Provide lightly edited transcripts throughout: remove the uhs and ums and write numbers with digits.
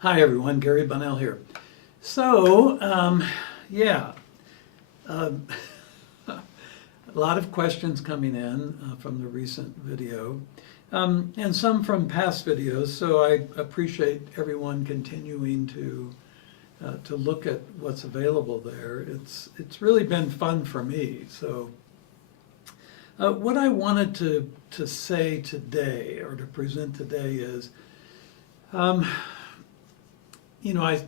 Hi everyone, Gary Bunnell here. So, a lot of questions coming in from the recent video, and some from past videos, so I appreciate everyone continuing to look at what's available there. It's really been fun for me. So what I wanted to say today, or to present today, is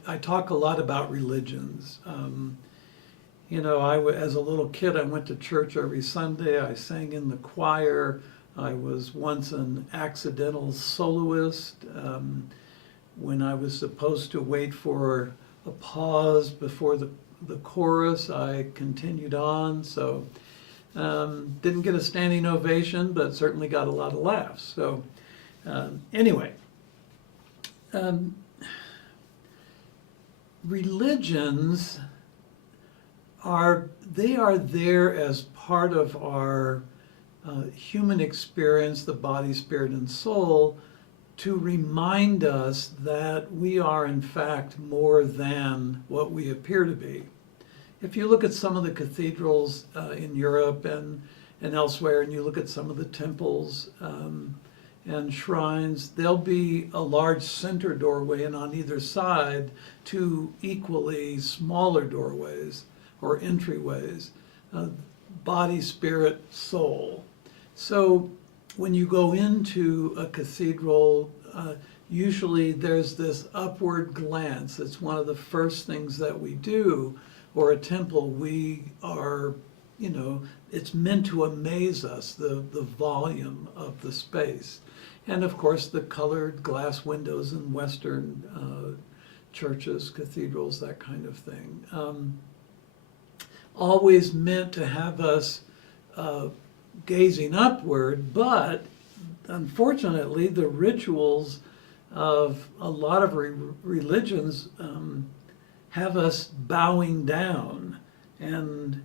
I talk a lot about religions. As a little kid, I went to church every Sunday. I sang in the choir. I was once an accidental soloist. When I was supposed to wait for a pause before the chorus, I continued on. So didn't get a standing ovation, but certainly got a lot of laughs. So anyway. Religions are there as part of our human experience, the body, spirit, and soul, to remind us that we are in fact more than what we appear to be. If you look at some of the cathedrals in Europe and elsewhere, and you look at some of the temples and shrines, there'll be a large center doorway, and on either side, two equally smaller doorways or entryways, body, spirit, soul. So when you go into a cathedral, usually there's this upward glance. It's one of the first things that we do. Or a temple, we are, it's meant to amaze us, the volume of the space. And of course, the colored glass windows in Western churches, cathedrals, that kind of thing. Always meant to have us gazing upward, but unfortunately, the rituals of a lot of religions have us bowing down and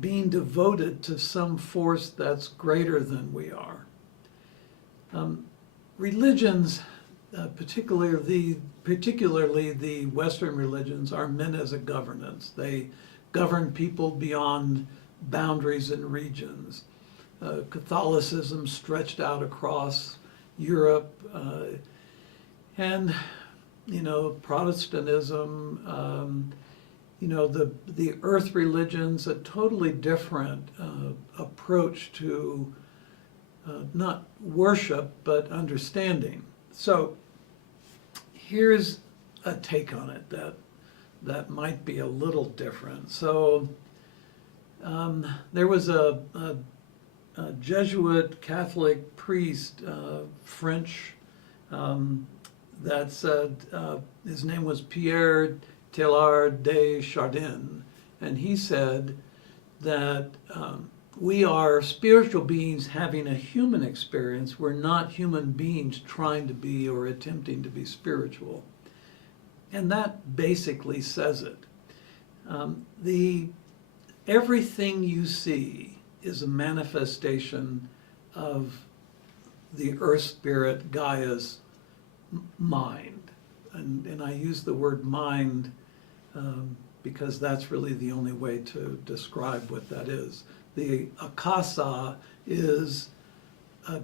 being devoted to some force that's greater than we are. Religions, particularly the Western religions, are meant as a governance. They govern people beyond boundaries and regions. Catholicism stretched out across Europe, and Protestantism, the earth religions, a totally different approach to not worship, but understanding. So here's a take on it that might be a little different. So there was a Jesuit Catholic priest, French, that said, his name was Pierre Teilhard de Chardin, and he said that we are spiritual beings having a human experience. We're not human beings trying to be or attempting to be spiritual. And that basically says it. Everything you see is a manifestation of the earth spirit, Gaia's mind. And I use the word mind because that's really the only way to describe what that is. The Akasa is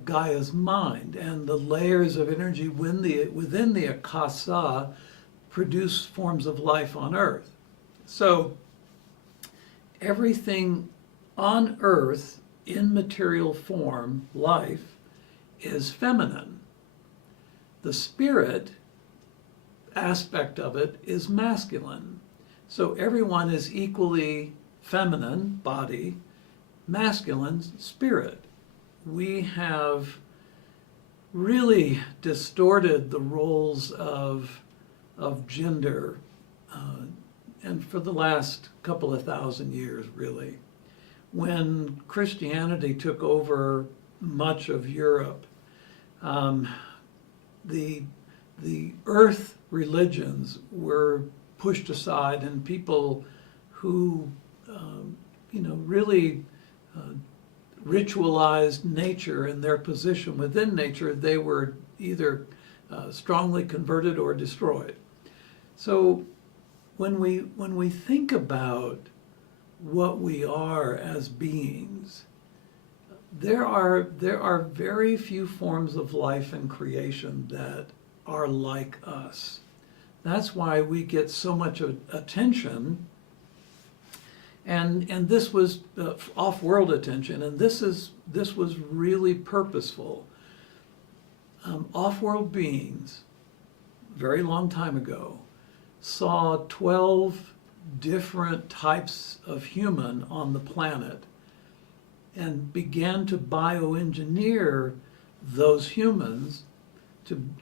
Gaia's mind, and the layers of energy within the Akasa produce forms of life on Earth. So everything on Earth in material form, life, is feminine. The spirit aspect of it is masculine. So everyone is equally feminine, body, masculine, spirit. We have really distorted the roles of gender, and for the last couple of thousand years, really. When Christianity took over much of Europe, the earth religions were pushed aside, and people who really ritualized nature and their position within nature, they were either strongly converted or destroyed. So when we think about what we are as beings, there are very few forms of life and creation that are like us. That's why we get so much attention, and this was off-world attention, and this was really purposeful. Off-world beings, very long time ago, saw 12 different types of human on the planet and began to bioengineer those humans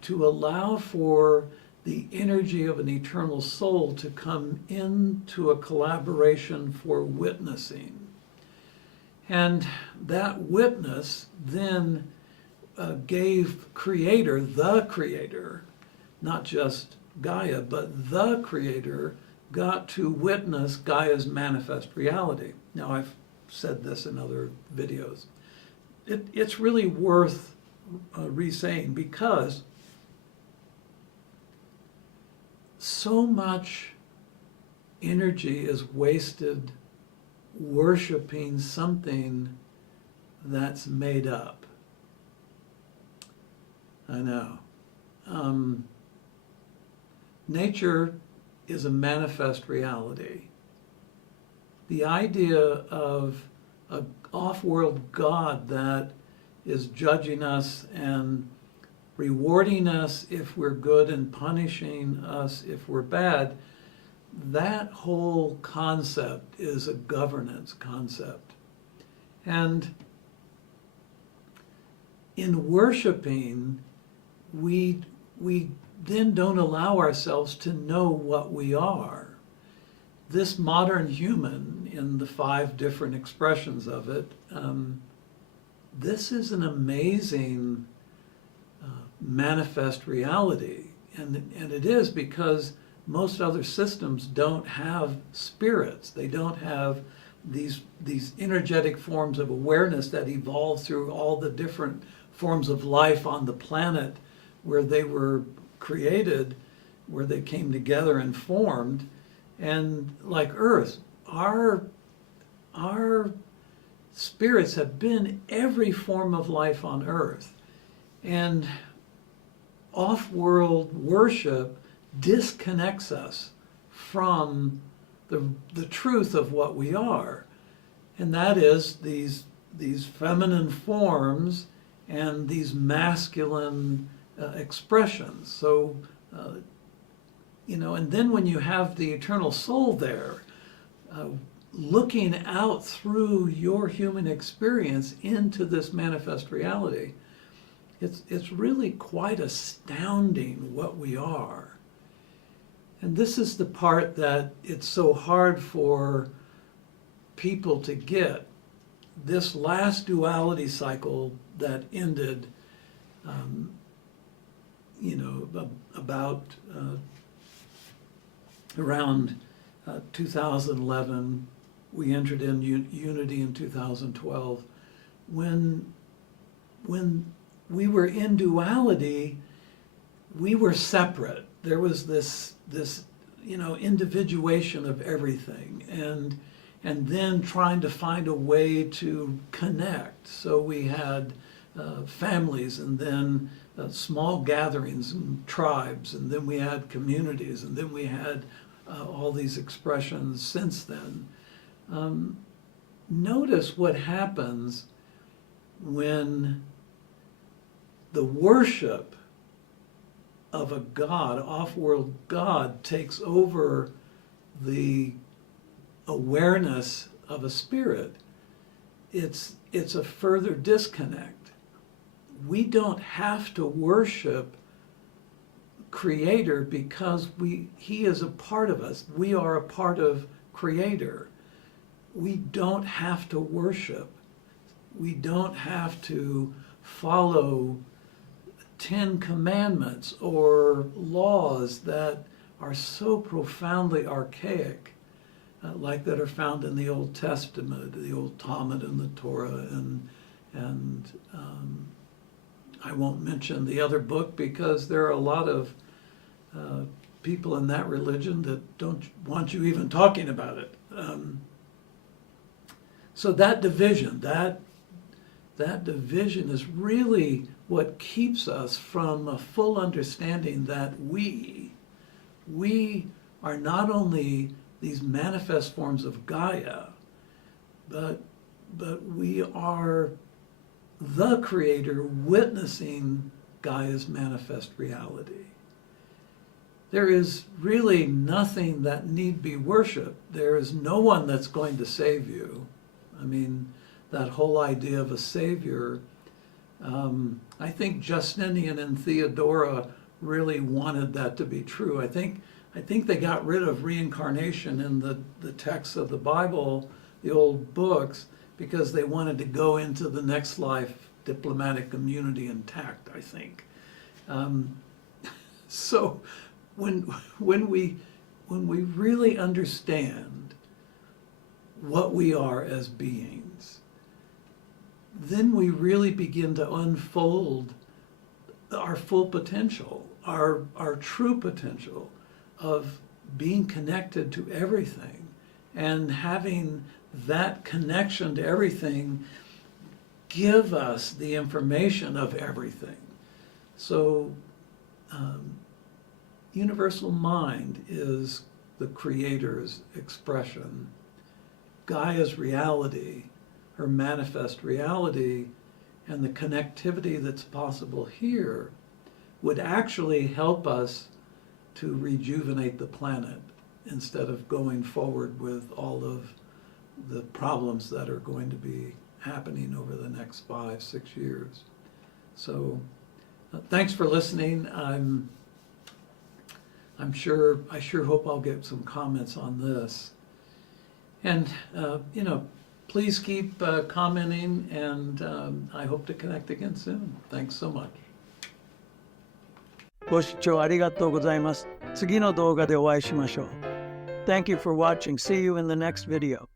to allow for the energy of an eternal soul to come into a collaboration for witnessing. And that witness then gave the creator, not just Gaia, but the creator got to witness Gaia's manifest reality. Now, I've said this in other videos. It's really worth re-saying, because so much energy is wasted worshiping something that's made up. I know. Nature is a manifest reality. The idea of an off-world God that is judging us and rewarding us if we're good and punishing us if we're bad, that whole concept is a governance concept. And in worshiping, we then don't allow ourselves to know what we are. This modern human, in the 5 different expressions of it, this is an amazing manifest reality. And it is because most other systems don't have spirits. They don't have these energetic forms of awareness that evolve through all the different forms of life on the planet where they were created, where they came together and formed. And like Earth, our spirits have been every form of life on Earth. And off-world worship disconnects us from the truth of what we are. And that is these feminine forms and these masculine expressions. So, and then when you have the eternal soul there, looking out through your human experience into this manifest reality, it's really quite astounding what we are. And this is the part that it's so hard for people to get. This last duality cycle that ended, about around 2011, we entered in unity in 2012. When we were in duality, we were separate. There was this individuation of everything, and then trying to find a way to connect. So we had families, and then small gatherings and tribes, and then we had communities, and then we had all these expressions since then. Notice what happens when the worship of a God, off-world God, takes over the awareness of a spirit. It's a further disconnect. We don't have to worship Creator because He is a part of us. We are a part of Creator. We don't have to worship. We don't have to follow 10 commandments or laws that are so profoundly archaic, like that are found in the Old Testament, the Old Talmud and the Torah, and I won't mention the other book because there are a lot of people in that religion that don't want you even talking about it. So that division is really what keeps us from a full understanding that we are not only these manifest forms of Gaia, but we are the Creator witnessing Gaia's manifest reality. There is really nothing that need be worshipped. There is no one that's going to save you. I mean, that whole idea of a savior, I think Justinian and Theodora really wanted that to be true. I think they got rid of reincarnation in the texts of the Bible, the old books, because they wanted to go into the next life diplomatic immunity intact, I think. So when we really understand what we are as beings, then we really begin to unfold our full potential, our true potential of being connected to everything and having that connection to everything give us the information of everything. So universal mind is the Creator's expression. Gaia's reality, her manifest reality, and the connectivity that's possible here would actually help us to rejuvenate the planet instead of going forward with all of the problems that are going to be happening over the next 5-6 years. So thanks for listening. I sure hope I'll get some comments on this. And, please keep commenting, and I hope to connect again soon. Thanks so much. ご視聴ありがとうございます。次の動画でお会いしましょう。Thank you for watching. See you in the next video.